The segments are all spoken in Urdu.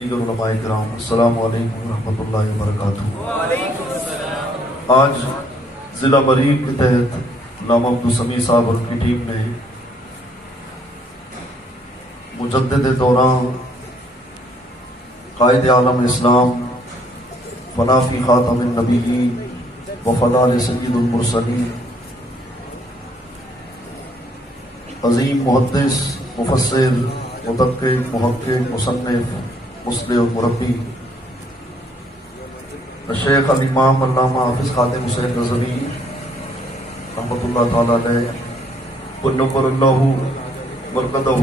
علماء کرام السلام علیکم ورحمۃ اللہ وبرکاتہ۔ آج ضلع مریب کے تحت علامہ عبدالسمیع صاحب اور کی ٹیم نے مجدد دوران قائد عالم اسلام فنا فی خاتم النبیین وفضال سید المرسلین عظیم محدث مفسر مدقق محقق مصنف مصلح و مربی شیخ الامام علامہ حافظ خادم حسین رضوی رحمۃ اللہ تعالی علیہ ونور اللہ مرقدہ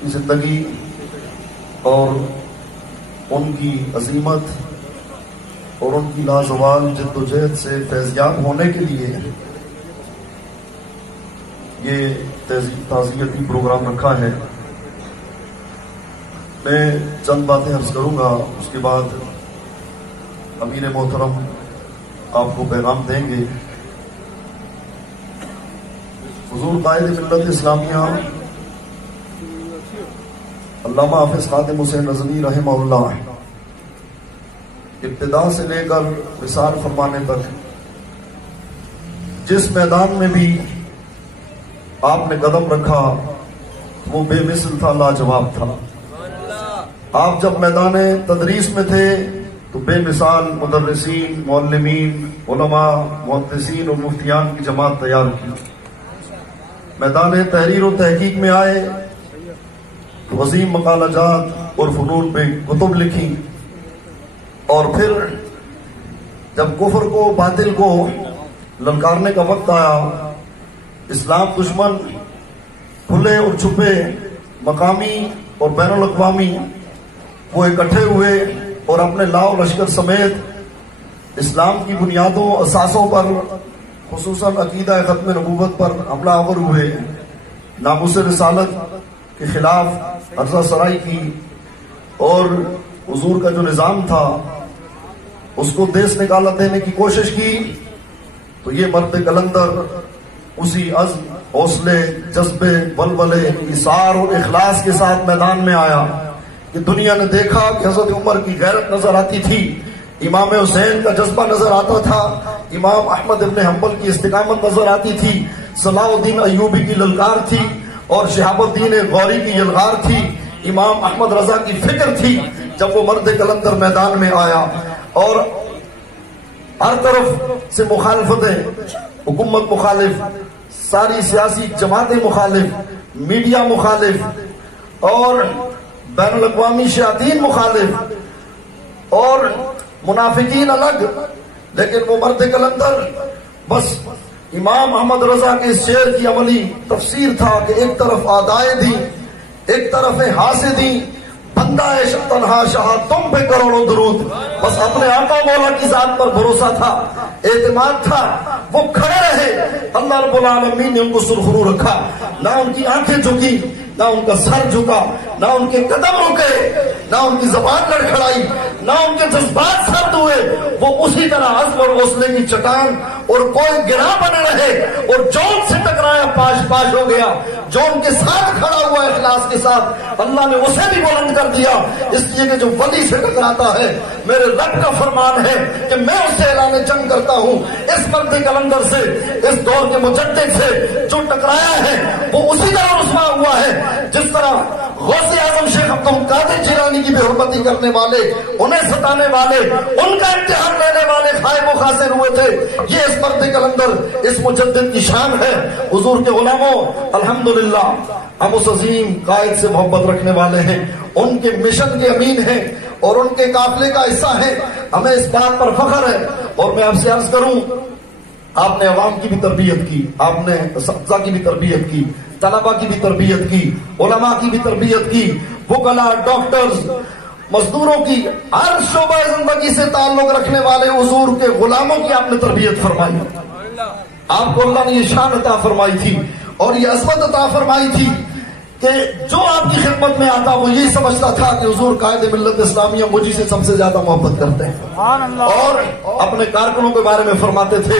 کی زندگی اور ان کی عظیمت اور ان کی لازوال جد و جہد سے فیضیاب ہونے کے لیے یہ تعزیتی پروگرام رکھا ہے۔ میں چند باتیں عرض کروں گا، اس کے بعد امیر محترم آپ کو پیغام دیں گے۔ حضور قائد ملت اسلامیہ علامہ حافظ خادم حسین رضوی رحمہ اللہ ابتدا سے لے کر وصال فرمانے تک جس میدان میں بھی آپ نے قدم رکھا وہ بے مثل تھا، لاجواب تھا۔ آپ جب میدان تدریس میں تھے تو بے مثال مدرسین، معلمین، علماء، محدثین اور مفتیان کی جماعت تیار کی۔ میدان تحریر و تحقیق میں آئے تو عظیم مقالہ جات اور فنون پہ کتب لکھی، اور پھر جب کفر کو باطل کو للکارنے کا وقت آیا، اسلام دشمن کھلے اور چھپے، مقامی اور بین الاقوامی، وہ اکٹھے ہوئے اور اپنے لاؤ لشکر سمیت اسلام کی بنیادوں اساسوں پر خصوصاً عقیدہ ختم نبوت پر حملہ آور ہوئے، ناموس رسالت کے خلاف عرضہ سرائی کی، اور حضور کا جو نظام تھا اس کو دیس نکالا دینے کی کوشش کی۔ تو یہ مرد قلندر اسی عزم، حوصلے، جذبے، ولولے، ایثار اور اخلاص کے ساتھ میدان میں آیا کہ دنیا نے دیکھا کہ حضرت عمر کی غیرت نظر آتی تھی، امام حسین کا جذبہ نظر آتا تھا، امام احمد ابن حنبل کی استقامت نظر آتی تھی، صلاح الدین ایوبی کی للکار تھی، اور شہاب الدین غوری کی یلغار تھی، امام احمد رضا کی فکر تھی۔ جب وہ مرد قلندر میدان میں آیا اور ہر طرف سے مخالفتیں، حکومت مخالف، ساری سیاسی جماعتیں مخالف، میڈیا مخالف، اور بین الاقوامی شیاطین مخالف، اور منافقین الگ، لیکن وہ مرد قلندر بس امام احمد رضا کے اس شعر کی عملی تفسیر تھا کہ ایک طرف آدائے دی، ایک طرف حاسدی، بندہ تنہا شاہ تم پہ کروڑوں درود۔ بس اپنے آقا مولا کی ذات پر بھروسہ تھا، اعتماد تھا، وہ کھڑے رہے۔ اللہ رب العالمین نے ان کو سرخرو رکھا، نہ ان کی آنکھیں جھکی، نہ ان کا سر جھکا، نہ ان کے قدم رکے، نہ ان کی زبان لڑکھڑائی، نہ ان کے جذبات سرد ہوئے۔ وہ اسی طرح عزم اور حوصلے کی چٹان اور کوئی گرا بنے رہے، اور جو ان سے ٹکرایا پاش پاش ہو گیا۔ جو ان کے ساتھ کھڑا ہوا اخلاص کے ساتھ، اللہ نے اسے بھی بلند کر دیا، اس لیے کہ جو ولی سے ٹکراتا ہے میرے رب کا فرمان ہے کہ میں اس سے اعلان جنگ کرتا ہوں۔ اس مرد قلندر سے، اس دور کے مجدد سے جو ٹکرایا ہے وہ اسی طرح رسوا ہوا ہے جس طرح غوث اعظم شیخ عبد القادر جیلانی کی بے حرمتی کرنے والے، انہیں ستانے والے، ان کا امتحان لینے والے خائب و خاسر ہوئے تھے۔ یہ اس مرد قلندر، اس مجدد کی شان ہے۔ حضور کے غلاموں، الحمدللہ ہم اس عظیم قائد سے محبت رکھنے والے ہیں، ان کے مشن کے امین ہیں اور ان کے قافلے کا حصہ ہیں۔ ہمیں اس بات پر فخر ہے، اور میں آپ سے عرض کروں، آپ نے عوام کی بھی تربیت کی، آپ نے اساتذہ کی بھی تربیت کی، طلبہ کی بھی تربیت کی، علماء کی بھی تربیت کی، وکلاء، ڈاکٹرز، مزدوروں کی، ہر شعبہ زندگی سے تعلق رکھنے والے حضور کے غلاموں کی آپ نے تربیت فرمائی۔ آپ کو اللہ نے یہ شان عطا فرمائی تھی اور یہ عظمت عطا فرمائی تھی کہ جو آپ کی خدمت میں آتا وہ یہی سمجھتا تھا کہ حضور قائد ملت اسلامیہ مجھے سے سب سے زیادہ محبت کرتے ہیں، اور اپنے کارکنوں کے بارے میں فرماتے تھے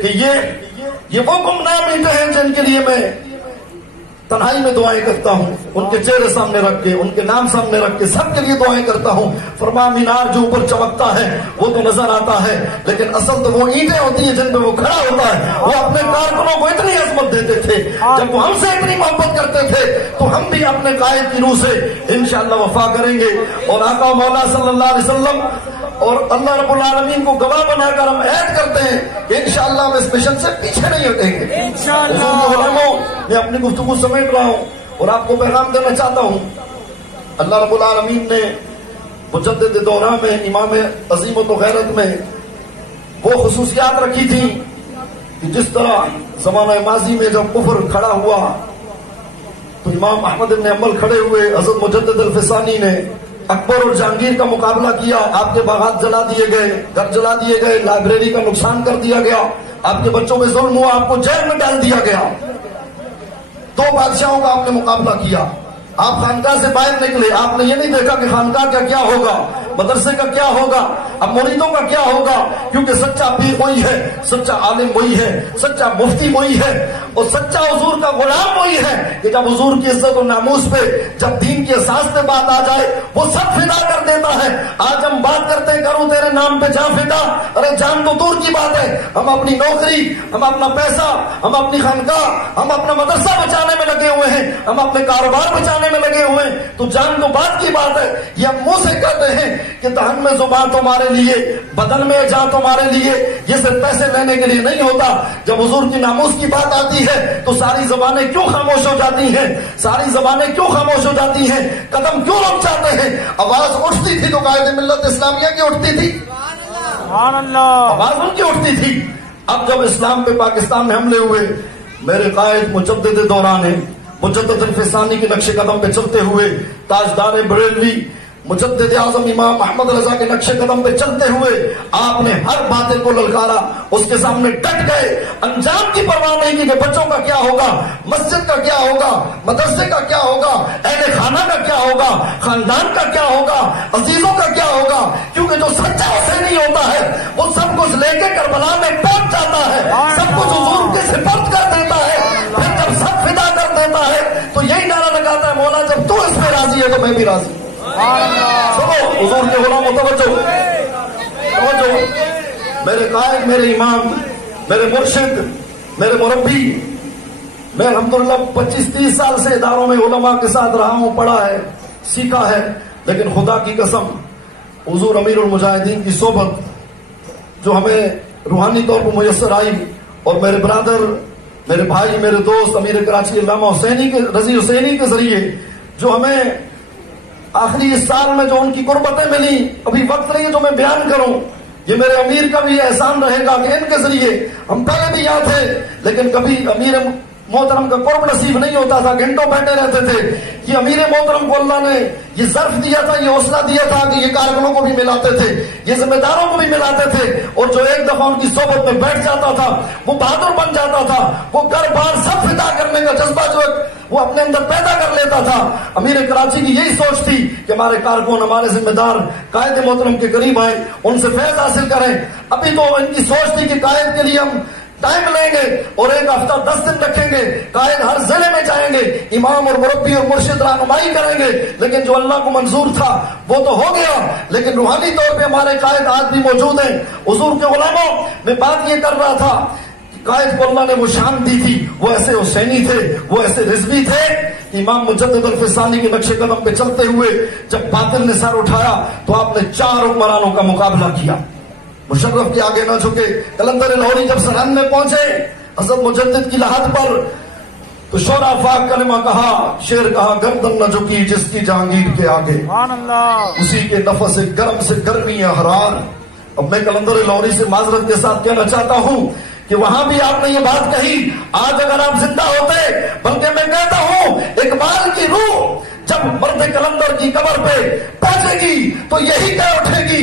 کہ یہ وہ گمنام اینٹیں ہیں جن کے لیے میں تنہائی میں دعائیں کرتا ہوں، ان کے چہرے سامنے رکھ کے، ان کے نام سامنے رکھ کے سب کے لیے دعائیں کرتا ہوں۔ فرمایا مینار جو اوپر چمکتا ہے وہ تو نظر آتا ہے، لیکن اصل تو وہ اینٹیں ہوتی ہیں جن پہ وہ کھڑا ہوتا ہے۔ وہ اپنے کارکنوں کو اتنی عظمت دیتے تھے، جب وہ ہم سے اتنی محبت کرتے تھے تو ہم بھی اپنے قائد کی روح سے انشاءاللہ وفا کریں گے، اور آقا مولا صلی اللہ علیہ وسلم اور اللہ رب العالمین کو گواہ بنا کر ہم عہد کرتے ہیں کہ انشاءاللہ ہم اس مشن سے پیچھے نہیں ہٹیں گے انشاءاللہ۔ میں اپنی گفتگو سمیٹ رہا ہوں اور آپ کو پیغام دینا چاہتا ہوں، اللہ رب العالمین نے مجدد دورہ میں، امام عظیمت و غیرت میں وہ خصوصیات رکھی تھی کہ جس طرح زمانہ ماضی میں جب کفر کھڑا ہوا تو امام احمد بن حنبل کھڑے ہوئے، حضرت مجدد الفسانی نے اکبر اور جہانگیر کا مقابلہ کیا، آپ کے باغات جلا دیے گئے، گھر جلا دیے گئے، لائبریری کا نقصان کر دیا گیا، آپ کے بچوں میں ظلم ہوا، آپ کو جیل میں ڈال دیا گیا۔ دو بادشاہوں کا آپ نے مقابلہ کیا، آپ خانقاہ سے باہر نکلے، آپ نے یہ نہیں دیکھا کہ خانقاہ کا کیا ہوگا، مدرسے کا کیا ہوگا، اب مریدوں کا کیا ہوگا، کیونکہ سچا پیر وہی ہے، سچا عالم وہی ہے، سچا مفتی وہی ہے، اور سچا حضور کا غلام وہی ہے کہ جب حضور کی عزت و ناموس پہ، جب دین کی اساس پہ بات آ جائے وہ سب فدا کر دیتا ہے۔ آج ہم بات کرتے ہیں کروں تیرے نام پہ جان فدا، ارے جان تو دور کی بات ہے، ہم اپنی نوکری، ہم اپنا پیسہ، ہم اپنی خانقاہ، ہم اپنا مدرسہ بچانے میں لگے ہوئے ہیں، ہم اپنے کاروبار بچانے میں لگے ہوئے ہیں، تو جان تو بات کی بات ہے۔ یہ ہم منہ سے کہتے ہیں کہ دہن میں زبان تمہارے لیے، بدن میں جان تمہارے لیے، یہ صرف پیسے لینے کے لیے نہیں ہوتا۔ جب حضور کی ناموس کی بات آتی ہے تو ساری زبانیں کیوں خاموش ہو جاتی ہیں، ساری زبانیں کیوں خاموش ہو جاتی ہیں، قدم کیوں رک جاتے ہیں؟ آواز اٹھتی تھی تو قائد ملت اسلامیہ کی اٹھتی تھی، آواز ان کی اٹھتی تھی۔ اب جب اسلام پہ پاکستان میں حملے ہوئے، میرے قائد مجدد دورہ نے مجدد الفسانی کے نقش قدم پہ چلتے ہوئے، تاجدار بریلوی مجدد اعظم امام احمد رضا کے نقش قدم پہ چلتے ہوئے آپ نے ہر باطل کو للکارا، اس کے سامنے ڈٹ گئے، انجام کی پرواہ نہیں کی کہ بچوں کا کیا ہوگا، مسجد کا کیا ہوگا، مدرسے کا کیا ہوگا، اہل خانہ کا کیا ہوگا، خاندان کا کیا ہوگا، عزیزوں کا کیا ہوگا، کیونکہ جو سچا حسینی ہوتا ہے وہ سب کچھ لے کے کربلا میں پہنچ جاتا ہے، سب کچھ حضور کے سپرد کر دیتا ہے، پھر جب سب فدا کر دیتا ہے تو یہی نعرہ لگاتا ہے، مولا جب تو اس پہ راضی ہے تو میں بھی راضی ہوں۔ سنو حضور کے غلاموں، توجہ، میرے قائد، میرے امام، میرے مرشد، میرے مربی، میں الحمدللہ 25-30 سال سے اداروں میں علماء کے ساتھ رہا ہوں، پڑھا ہے، سیکھا ہے، لیکن خدا کی قسم حضور امیر المجاہدین کی صحبت جو ہمیں روحانی طور پر میسر آئی، اور میرے برادر، میرے بھائی، میرے دوست امیر کراچی علامہ حسینی کے، رضی حسینی کے ذریعے جو ہمیں آخری اس سال میں جو ان کی قربتیں ملی، ابھی وقت نہیں ہے جو میں بیان کروں، یہ میرے امیر کا بھی احسان رہے گا کہ ان کے ذریعے ہم پہلے بھی یاد تھے، لیکن کبھی امیر محترم کا قرب نصیب نہیں ہوتا تھا، گھنٹوں بیٹھے رہتے تھے۔ یہ امیر محترم کو اللہ نے یہ ظرف دیا تھا، یہ حوصلہ دیا تھا کہ یہ کارکنوں کو بھی ملاتے تھے، یہ ذمہ داروں کو بھی ملاتے تھے، اور جو ایک دفعہ ان کی صحبت میں بیٹھ جاتا تھا وہ بہادر بن جاتا تھا، وہ گھر بار سب فدا کرنے کا جذبہ جو وہ اپنے اندر پیدا کر لیتا تھا۔ امیر کراچی کی یہی سوچ تھی کہ ہمارے کارکن، ہمارے ذمہ دار قائد محترم کے قریب آئیں، ان سے فیض حاصل کریں۔ ابھی تو ان کی سوچ تھی کہ قائد کے لیے ہم ٹائم لیں گے اور 1 ہفتہ 10 دن رکھیں گے، قائد ہر ضلع میں جائیں گے، امام اور مربی اور مرشد رہنمائی کریں گے، لیکن جو اللہ کو منظور تھا وہ تو ہو گیا۔ لیکن روحانی طور پہ ہمارے قائد آج بھی موجود ہیں۔ حضور کے غلاموں، میں بات یہ کر رہا تھا، قائد کو اللہ نے وہ شان دی تھی، وہ ایسے حسینی تھے، وہ ایسے رضوی تھے۔ امام مجدد الفسانی کے نقش قدم پہ چلتے ہوئے جب باطل نے سر اٹھایا تو آپ نے 4 حکمرانوں کا مقابلہ کیا، مشرف کے آگے نہ جھکے۔ قلندر لاہوری جب سرحد میں پہنچے حضرت مجدد کی لحد پر تو شورا فاق کلمہ کہا، شیر کہا، گردن نہ جھکی جس کی جہانگیر کے آگے، اسی کے نفس گرم سے گرمیاں حرار۔ اب میں قلندر لاہوری سے معذرت کے ساتھ کہنا چاہتا ہوں کہ وہاں بھی آپ نے یہ بات کہی، آج اگر آپ زندہ ہوتے، بلکہ میں کہتا ہوں اقبال کی روح جب مرد قلندر کی قبر پہ پہنچے گی تو یہی کہہ اٹھے گی،